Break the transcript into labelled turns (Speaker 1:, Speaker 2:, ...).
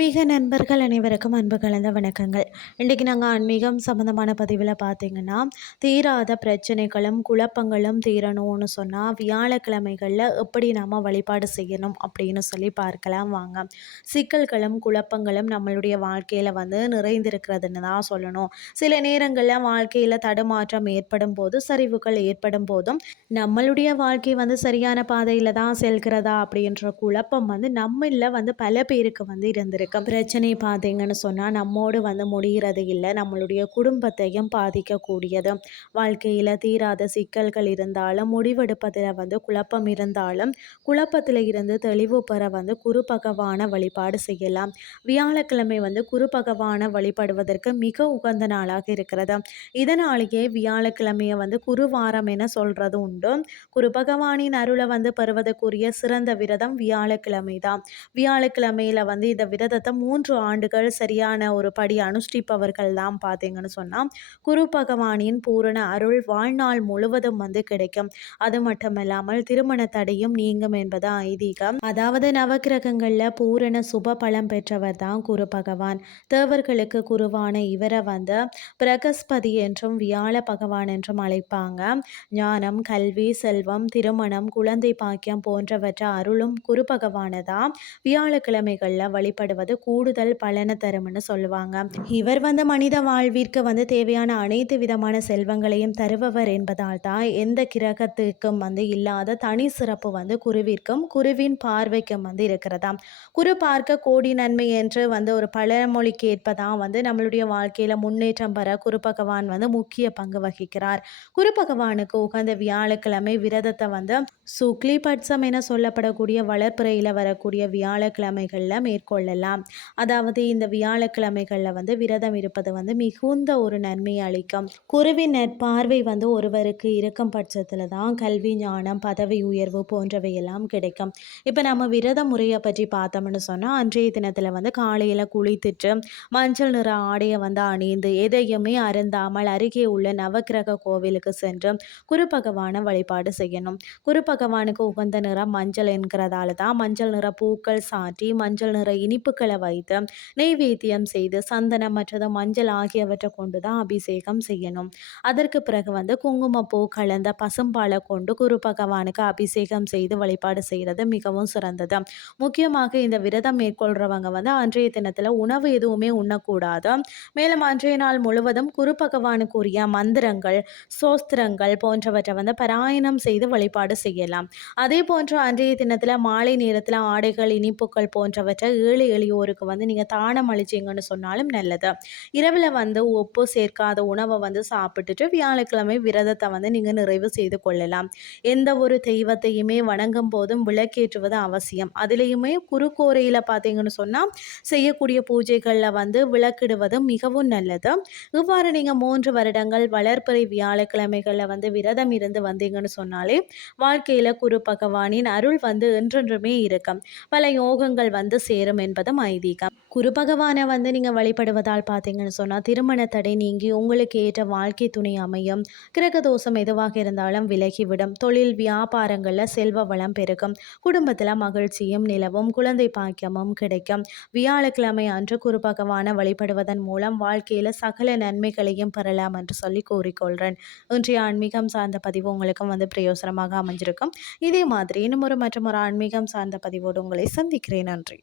Speaker 1: ஆன்மீக நண்பர்கள் அனைவருக்கும் அன்பு கலந்த வணக்கங்கள். இன்றைக்கி நாங்கள் ஆன்மீகம் சம்மந்தமான பதிவில் பார்த்திங்கன்னா தீராத பிரச்சனைகளும் குழப்பங்களும் தீரணும்னு சொன்னால் வியாழக்கிழமைகளில் எப்படி நாம் வழிபாடு செய்யணும் அப்படின்னு சொல்லி பார்க்கலாம் வாங்க. சிக்கல்களும் குழப்பங்களும் நம்மளுடைய வாழ்க்கையில் வந்து நிறைந்திருக்கிறதுன்னு தான் சொல்லணும். சில நேரங்களில் வாழ்க்கையில் தடுமாற்றம் ஏற்படும் போது சரிவுகள் ஏற்படும் போதும் நம்மளுடைய வாழ்க்கை வந்து சரியான பாதையில் தான் செல்கிறதா அப்படின்ற குழப்பம் வந்து நம்மளில் வந்து பல பேருக்கு வந்து இருந்திருக்கு. பிரச்சனை பார்த்தீங்கன்னு சொன்னால் நம்மோடு வந்து முடிகிறது இல்லை. நம்மளுடைய குடும்பத்தையும் பாதிக்கக்கூடியது. வாழ்க்கையில் தீராத சிக்கல்கள் இருந்தாலும் முடிவெடுப்பதில் வந்து குழப்பம் இருந்தாலும் குழப்பத்தில் இருந்து தெளிவு பெற வந்து குரு பகவான வழிபாடு செய்யலாம். வியாழக்கிழமை வந்து குரு பகவான வழிபடுவதற்கு மிக உகந்த நாளாக இருக்கிறது. இதனாலேயே வியாழக்கிழமையை வந்து குருவாரம் என சொல்கிறது உண்டு. குரு பகவானின் அருளை வந்து பெறுவதற்குரிய சிறந்த விரதம் வியாழக்கிழமை தான் வியாழக்கிழமையில் வந்து இந்த விரதத்தை மூன்று ஆண்டுகள் சரியான ஒரு படி அனுஷ்டிப்பவர்கள் தான் பார்த்தீங்கன்னு சொன்னால் குரு பகவானின் பூரண அருள் வாழ்நாள் முழுவதும் வந்து கிடைக்கும். அது மட்டுமல்லாமல் திருமண தடையும் நீங்கும் என்பது ஐதீகம். அதாவது நவகிரகங்களில் பூரண சுப பலம் பெற்றவர் தான் குரு பகவான். தேவர்களுக்கு குருவான இவரை வந்து பிரகஸ்பதி என்றும் வியாழ பகவான் என்றும் அழைப்பாங்க. ஞானம் கல்வி செல்வம் திருமணம் குழந்தை பாக்கியம் போன்றவற்றை அருளும் குரு பகவானதான் வியாழக்கிழமைகளில் வழிபடுவது கூடுதல் பலனை தரும்னு சொல்லுவாங்க. இவர் வந்து மனித வாழ்விற்கு வந்து தேவையான அனைத்து விதமான செல்வங்களையும் தருபவர் என்பதால் தான் எந்த கிரகத்துக்கும் வந்து இல்லாத தனி சிறப்பு வந்து குருவிற்கும் குருவின் பார்வைக்கும் வந்து இருக்கிறதா குரு பார்க்க கோடி நன்மை என்று வந்து ஒரு பழமொழி கேட்பதான் வந்து நம்மளுடைய வாழ்க்கையில் முன்னேற்றம் பெற குரு பகவான் வந்து முக்கிய பங்கு வகிக்கிறார். குரு பகவானுக்கு உகந்த வியாழக்கிழமை விரதத்தை வந்து சுக்லி பட்சம் என சொல்லப்படக்கூடிய வளர்ப்புறையில் வரக்கூடிய வியாழக்கிழமைகளில் மேற்கொள்ளலாம். அதாவது இந்த வியாழக்கிழமைகளில் வந்து விரதம் இருப்பது வந்து மிகுந்த ஒரு நன்மையை அளிக்கும். குருவின் நற்பார்வை வந்து ஒருவருக்கு இருக்கும் பட்சத்தில் தான் கல்வி ஞானம் பதவி உயர்வு போன்றவையெல்லாம் கிடைக்கும். இப்போ நம்ம விரத முறையை பற்றி பார்த்தோம்னு சொன்னால் அன்றைய தினத்தில் வந்து காலையில் குளித்துட்டு மஞ்சள் நிற ஆடையை வந்து அணிந்து எதையுமே அருந்தாமல் அருகே உள்ள நவக்கிரக கோவிலுக்கு சென்று குரு பகவானை வழிபாடு செய்யணும். குரு பகவானுக்கு உகந்த நிறம் மஞ்சள் என்கிறதால தான் மஞ்சள் நிற பூக்கள் சாற்றி மஞ்சள் நிற பூக்களை வைத்து நெய்வேத்தியம் செய்து சந்தனம் மற்றது மஞ்சள் ஆகியவற்றை கொண்டு தான் அபிஷேகம் செய்யணும். அதற்கு பிறகு வந்து குங்குமப்பூ கலந்த பசும்பாலை கொண்டு குரு பகவானுக்கு அபிஷேகம் செய்து வழிபாடு செய்கிறது மிகவும் சிறந்தது. முக்கியமாக இந்த விரதம் மேற்கொள்கிறவங்க வந்து அன்றைய தினத்தில் உணவு எதுவுமே உண்ணக்கூடாது. மேலும் அன்றைய நாள் முழுவதும் குரு பகவானுக்குரிய மந்திரங்கள் சோஸ்திரங்கள் போன்றவற்றை வந்து பராயணம் செய்து வழிபாடு செய்யலாம். அதே போன்று அன்றைய தினத்தில் மாலை நேரத்தில் ஆடைகள் இனிப்புகள் போன்றவற்றை ஏழை எளியோருக்கு வந்து நீங்கள் தானம் அளிச்சிங்கன்னு சொன்னாலும் நல்லது. இரவில் வந்து உப்பு சேர்க்காத உணவை வந்து சாப்பிட்டுட்டு வியாழக்கிழமை விரதத்தை வந்து நீங்கள் நிறைவு செய்து கொள்ளலாம். எந்த ஒரு தெய்வத்தையுமே வணங்கும் போதும் விளக்கேற்றுவது அவசியம். அதுலேயுமே குறுக்கோரையில் பார்த்தீங்கன்னு சொன்னால் செய்யக்கூடிய பூஜைகளில் வந்து விளக்கிடுவது மிகவும் நல்லது. இவ்வாறு நீங்கள் மூன்று வருடங்கள் வளர்ப்பறை வியாழக்கிழமைகளில் வந்து விரதம் இருந்து வந்தீங்கன்னு சொன்னாலே வாழ்க்கையில் குரு பகவானின் அருள் வந்து என்றென்றுமே இருக்கும். பல யோகங்கள் வந்து சேரும் என்பதும் ஐதீகம் குரு பகவானை வந்து நீங்கள் வழிபடுவதால் பார்த்தீங்கன்னு சொன்னால் திருமண தடை நீங்கி உங்களுக்கு ஏற்ற வாழ்க்கை துணை அமையும். கிரக தோஷம் எதுவாக இருந்தாலும் விலகிவிடும். தொழில் வியாபாரங்களில் செல்வ வளம் பெருகும். குடும்பத்தில் மகிழ்ச்சியும் நிலவும். குழந்தை பாக்கியமும் கிடைக்கும். வியாழக்கிழமை அன்று குரு பகவானை வழிபடுவதன் மூலம் வாழ்க்கையில் சகல நன்மைகளையும் பெறலாம் என்று சொல்லி கூறிக்கொள்கிறேன் இன்றைய ஆன்மீகம் சார்ந்த பதிவு உங்களுக்கும் வந்து பிரயோசனமாக அமைஞ்சிருக்கும். இதே மாதிரி இன்னும் ஒரு மற்றும் ஒரு ஆன்மீகம் சார்ந்த பதிவோடு உங்களை சந்திக்கிறேன். நன்றி.